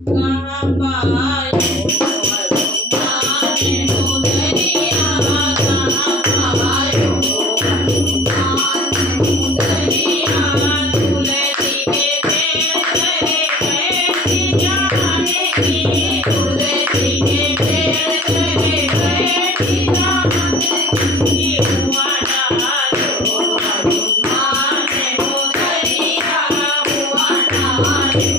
कहाँ पायो माने मुदरिया कहाँ पायो माने मुदरिया तुलसी के पेड़ तले बैठी जाने की तुलसी के पेड़ तले बैठी जाने की हुआ डालो माने मुदरिया हुआ डालो